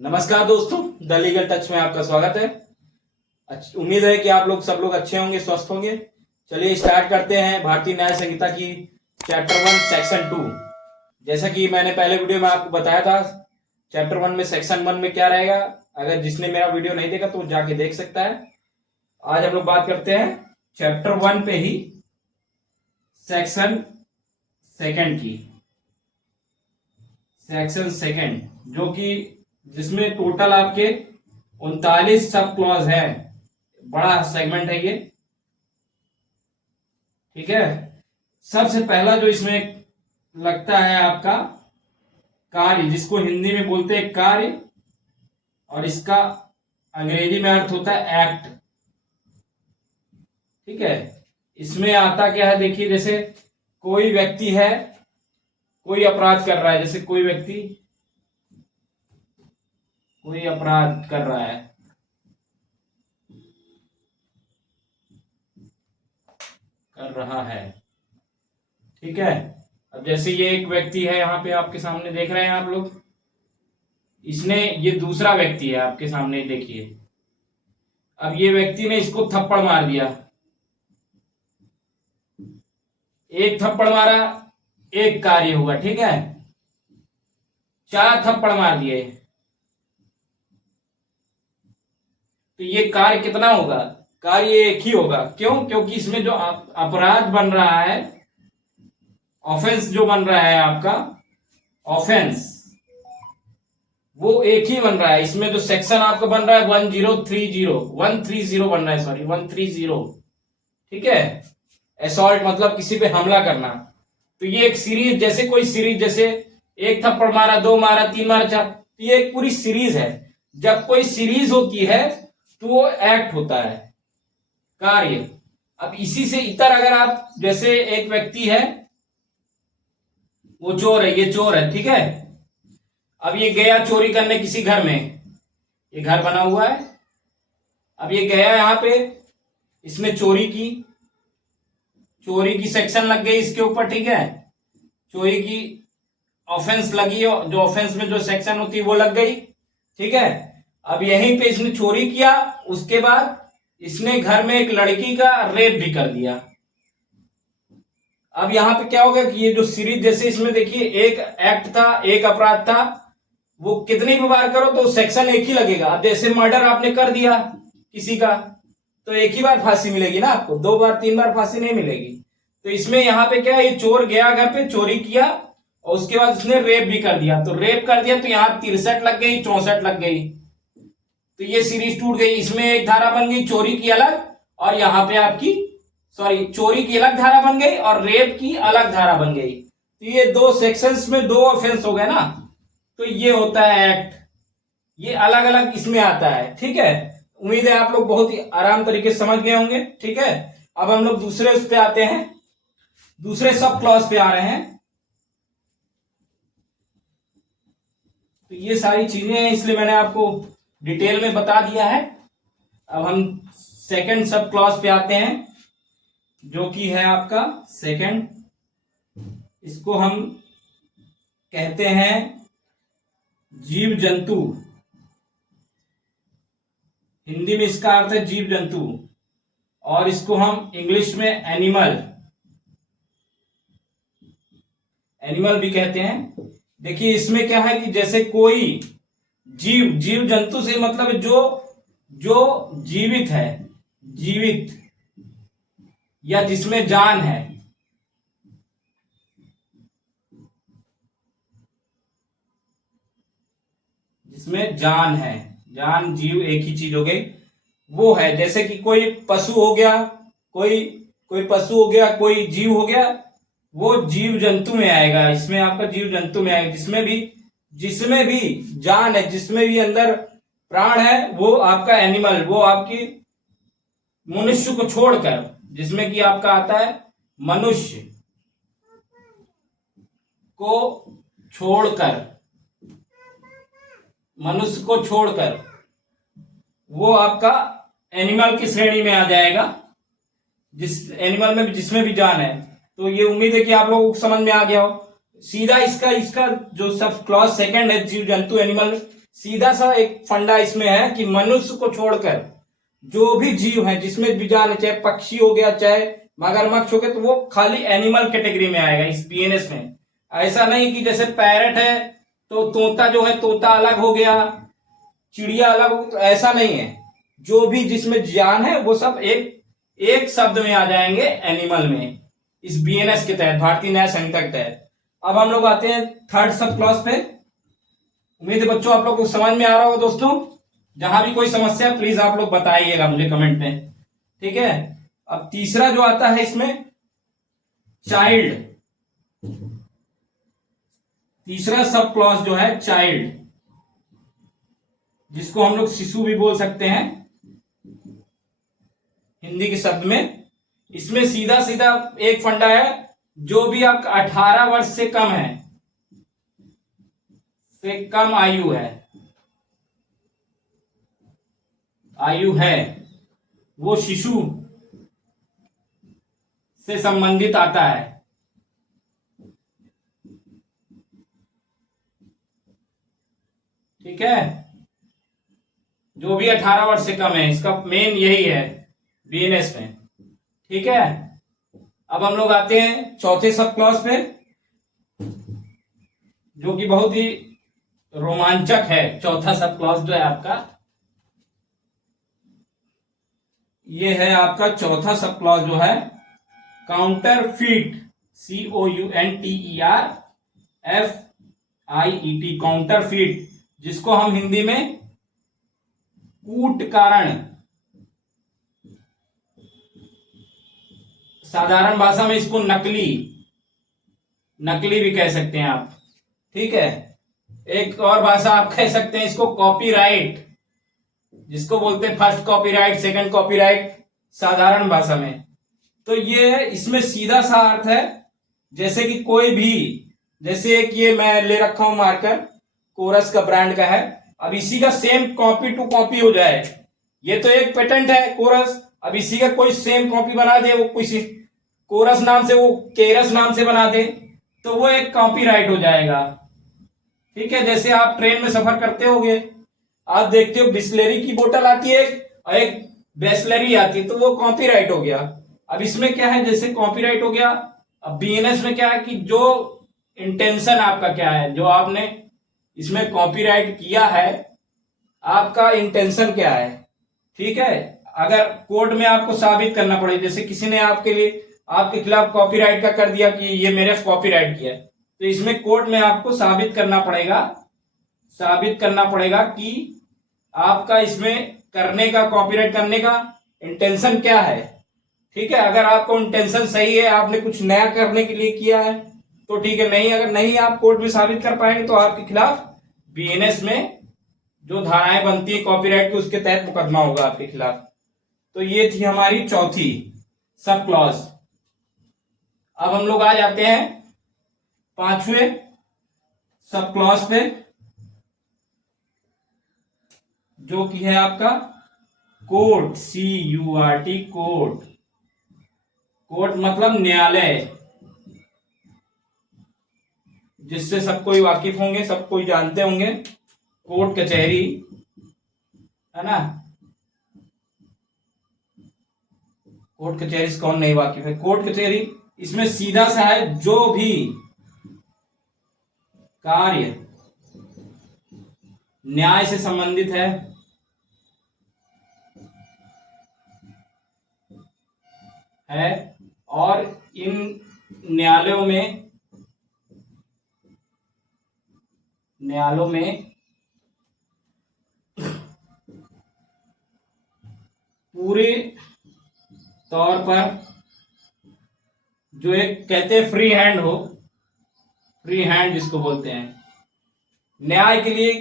नमस्कार दोस्तों, the legal touch में आपका स्वागत है। उम्मीद है कि आप लोग सब लोग अच्छे होंगे, स्वस्थ होंगे। चलिए स्टार्ट करते हैं भारतीय न्याय संहिता की चैप्टर 1 सेक्शन 2। जैसा कि मैंने पहले वीडियो में आपको बताया था, चैप्टर 1 में सेक्शन 1 में क्या रहेगा। अगर जिसने मेरा वीडियो नहीं देखा तो जाके देख सकता है। आज हम लोग बात करते हैं चैप्टर 1 पे ही, सेक्शन सेकंड की। सेक्शन सेकंड जो कि जिसमें टोटल आपके 39 सब क्लॉज है। बड़ा सेगमेंट है ये, ठीक है। सबसे पहला जो इसमें लगता है आपका कार्य, जिसको हिंदी में बोलते हैं कार्य, और इसका अंग्रेजी में अर्थ होता है एक्ट, ठीक है। इसमें आता क्या है, देखिए, जैसे कोई व्यक्ति है, कोई अपराध कर रहा है। जैसे कोई व्यक्ति कोई अपराध कर रहा है, ठीक है। अब जैसे ये एक व्यक्ति है, यहाँ पे आपके सामने देख रहे हैं आप लोग। इसने, ये दूसरा व्यक्ति है आपके सामने, देखिए। अब ये व्यक्ति ने इसको थप्पड़ मार दिया। एक थप्पड़ मारा, एक कार्य हुआ, ठीक है। 4 थप्पड़ मार दिए तो ये कार्य कितना होगा? कार्य एक ही होगा। क्यों? क्योंकि इसमें जो अपराध बन रहा है, ऑफेंस जो बन रहा है आपका, ऑफेंस वो एक ही बन रहा है। इसमें जो सेक्शन आपका बन रहा है 130 बन रहा है, सॉरी 130, ठीक है। असॉल्ट मतलब किसी पे हमला करना। तो ये एक सीरीज, जैसे कोई सीरीज, जैसे एक थप्पड़ मारा, 2 मारा, 3 मारा, 4, तो ये एक पूरी सीरीज है। जब कोई सीरीज होती है तो वो एक्ट होता है, कार्य। अब इसी से इतर अगर आप, जैसे एक व्यक्ति है, वो चोर है, ये चोर है, ठीक है। अब ये गया चोरी करने किसी घर में, ये घर बना हुआ है। अब ये गया यहां पे, इसने चोरी की सेक्शन लग गई इसके ऊपर, ठीक है। चोरी की ऑफेंस लगी, जो ऑफेंस में जो सेक्शन होती है वो लग गई, ठीक है। अब यहीं पे इसने चोरी किया, उसके बाद इसने घर में एक लड़की का रेप भी कर दिया। अब यहां पे क्या होगा कि ये जो सीरीज, जैसे इसमें देखिए, एक एक्ट था, एक अपराध था, वो कितनी भी बार करो तो सेक्शन एक ही लगेगा। अब जैसे मर्डर आपने कर दिया किसी का, तो एक ही बार फांसी मिलेगी ना आपको, 2 बार 3 बार फांसी नहीं मिलेगी। तो इसमें यहां पे क्या है, ये चोर गया घर पे, चोरी किया, और उसके बाद उसने रेप भी कर दिया। तो रेप कर दिया तो यहाँ 63 लग गई, 64 लग गई, तो ये सीरीज टूट गई। इसमें एक धारा बन गई चोरी की अलग, और यहाँ पे आपकी, सॉरी, चोरी की अलग धारा बन गई और रेप की अलग धारा बन गई। तो ये 2 सेक्शंस में 2 ऑफेंस हो गए ना, तो ये होता है एक्ट। ये अलग अलग इसमें आता है, ठीक है। उम्मीद है आप लोग बहुत ही आराम तरीके से समझ गए होंगे, ठीक है। अब हम लोग दूसरे उस पे आते हैं, दूसरे सब क्लॉज पे आ रहे हैं। तो ये सारी चीजें हैं, इसलिए मैंने आपको डिटेल में बता दिया है। अब हम सेकंड सब क्लॉज पे आते हैं, जो कि है आपका सेकंड। इसको हम कहते हैं जीव जंतु। हिंदी में इसका अर्थ है जीव जंतु, और इसको हम इंग्लिश में एनिमल भी कहते हैं। देखिए इसमें क्या है कि जैसे कोई जीव जंतु से मतलब जो जीवित है, जीवित या जिसमें जान है, जिसमें जान है, जान जीव एक ही चीज हो गई, वो है। जैसे कि कोई पशु हो गया, कोई पशु हो गया, कोई जीव हो गया, वो जीव जंतु में आएगा। इसमें आपका जीव जंतु में आएगा, जिसमें भी जान है, जिसमें भी अंदर प्राण है, वो आपका एनिमल। वो आपकी मनुष्य को छोड़कर, जिसमें कि आपका आता है मनुष्य को छोड़कर वो आपका एनिमल की श्रेणी में आ जाएगा, जिस एनिमल में जिसमें भी जान है। तो ये उम्मीद है कि आप लोगों को समझ में आ गया हो। सीधा इसका जो सब क्लॉज सेकंड है, जीव जंतु एनिमल, सीधा सा एक फंडा इसमें है कि मनुष्य को छोड़कर जो भी जीव है जिसमें भी जान है, चाहे पक्षी हो गया चाहे मगरमच्छ हो गया, तो वो खाली एनिमल कैटेगरी में आएगा इस बीएनएस में। ऐसा नहीं कि जैसे पैरट है तो तोता जो है तोता अलग हो गया, चिड़िया अलग हो गया, तो ऐसा नहीं है। जो भी जिसमें जान है वो सब एक एक शब्द में आ जाएंगे एनिमल में, इस बीएनएस के तहत, भारतीय न्याय संहिता के तहत। अब हम लोग आते हैं थर्ड सब क्लॉज पे। उम्मीद है बच्चों आप लोग को समझ में आ रहा होगा। दोस्तों जहां भी कोई समस्या है प्लीज आप लोग बताइएगा मुझे कमेंट में, ठीक है। अब तीसरा जो आता है इसमें चाइल्ड, तीसरा सब क्लॉज जो है चाइल्ड, जिसको हम लोग शिशु भी बोल सकते हैं हिंदी के शब्द में। इसमें सीधा सीधा एक फंडा है, जो भी आपका 18 वर्ष से कम है, से कम आयु है वो शिशु से संबंधित आता है, ठीक है। जो भी 18 वर्ष से कम है, इसका मेन यही है बीएनएस में, ठीक है। अब हम लोग आते हैं चौथे सब क्लॉज पे, जो कि बहुत ही रोमांचक है। चौथा सब क्लॉज जो है आपका, ये है आपका चौथा सब क्लॉज जो है काउंटरफीट, COUNTERFIET, काउंटरफीट, जिसको हम हिंदी में कूट कारण, साधारण भाषा में इसको नकली भी कह सकते हैं आप, ठीक है। एक और भाषा आप कह सकते हैं इसको कॉपीराइट, जिसको बोलते हैं फर्स्ट कॉपीराइट, सेकंड कॉपीराइट साधारण भाषा में। तो ये इसमें सीधा सा अर्थ है, जैसे कि कोई भी, जैसे एक ये मैं ले रखा हूं मार्कर, कोरस का ब्रांड का है, अब इसी का सेम कॉपी टू कॉपी हो जाए, ये तो एक पेटेंट है कोरस, अब इसी का कोई सेम कॉपी बना दे, वो किसी कोरस नाम से वो केरस नाम से बना दे, तो वो एक कॉपीराइट हो जाएगा, ठीक है। जैसे आप ट्रेन में सफर करते होगे, आप देखते हो बिस्लेरी की बोतल आती है और एक बेस्लरी आती है, तो वो कॉपीराइट हो गया। अब इसमें क्या है, जैसे कॉपीराइट हो गया, अब बीएनएस में क्या है कि जो इंटेंशन आपका क्या है, जो आपने इसमें कॉपीराइट किया है, आपका इंटेंशन क्या है, ठीक है। अगर कोर्ट में आपको साबित करना पड़े, जैसे किसी ने आपके लिए आपके खिलाफ कॉपीराइट का कर दिया कि ये मेरे कॉपीराइट किया है, तो इसमें कोर्ट में आपको साबित करना पड़ेगा कि आपका इसमें करने का, कॉपीराइट करने का इंटेंशन क्या है, ठीक है। अगर आपको इंटेंशन सही है, आपने कुछ नया करने के लिए किया है तो ठीक है, नहीं अगर नहीं आप कोर्ट में साबित कर पाएंगे तो आपके खिलाफ बीएनएस में जो धाराएं बनती है कॉपीराइट की, उसके तहत मुकदमा होगा आपके खिलाफ। तो ये थी हमारी चौथी सब क्लॉज। अब हम लोग आ जाते हैं पांचवें सब क्लॉज पे, जो कि है आपका कोर्ट, CURT, कोर्ट। कोर्ट मतलब न्यायालय, जिससे सब कोई वाकिफ होंगे, सब कोई जानते होंगे, कोर्ट कचहरी, है ना। कोर्ट कचहरी से कौन नहीं वाकिफ है। कोर्ट कचहरी इसमें सीधा सा है, जो भी कार्य न्याय से संबंधित है और इन न्यायालयों में पूरे तौर पर जो एक कहते हैं फ्री हैंड हो, फ्री हैंड जिसको बोलते हैं, न्याय के लिए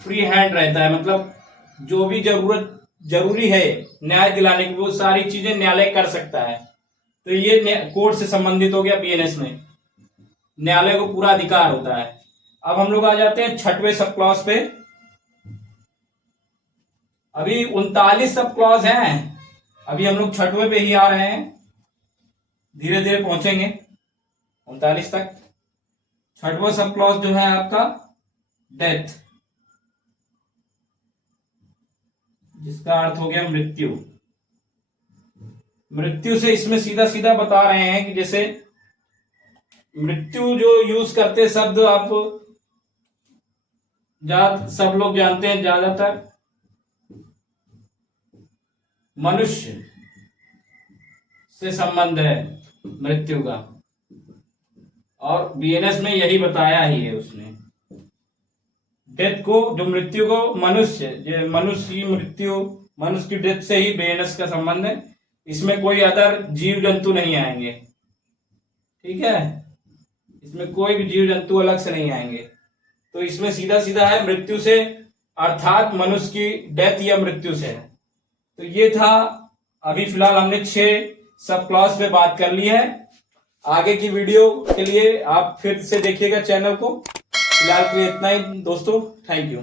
फ्री हैंड रहता है, मतलब जो भी जरूरी है न्याय दिलाने की, वो सारी चीजें न्यायालय कर सकता है। तो ये कोर्ट से संबंधित हो गया बीएनएस में, न्यायालय को पूरा अधिकार होता है। अब हम लोग आ जाते हैं छठवें सब क्लॉज पे। अभी 39 सब क्लॉज हैं, अभी हम लोग छठवें पे ही आ रहे हैं, धीरे धीरे पहुंचेंगे 39 तक। छठवां सब क्लॉज जो है आपका डेथ, जिसका अर्थ हो गया मृत्यु। मृत्यु से इसमें सीधा सीधा बता रहे हैं कि जैसे मृत्यु जो यूज करते शब्द आप सब लोग जानते हैं, ज्यादातर मनुष्य से संबंध है मृत्यु का, और बीएनएस में यही बताया ही है उसने। डेथ को, जो मृत्यु को मनुष्य की मृत्यु, मनुष्य की डेथ से ही बीएनएस का संबंध है। इसमें कोई अदर जीव जंतु नहीं आएंगे, ठीक है, इसमें कोई भी जीव जंतु अलग से नहीं आएंगे। तो इसमें सीधा सीधा है मृत्यु से, अर्थात मनुष्य की डेथ या मृत्यु से है। तो ये था, अभी फिलहाल हमने 6 सब क्लॉज पे बात कर ली है। आगे की वीडियो के लिए आप फिर से देखिएगा चैनल को। फिलहाल के लिए इतना ही दोस्तों, थैंक यू।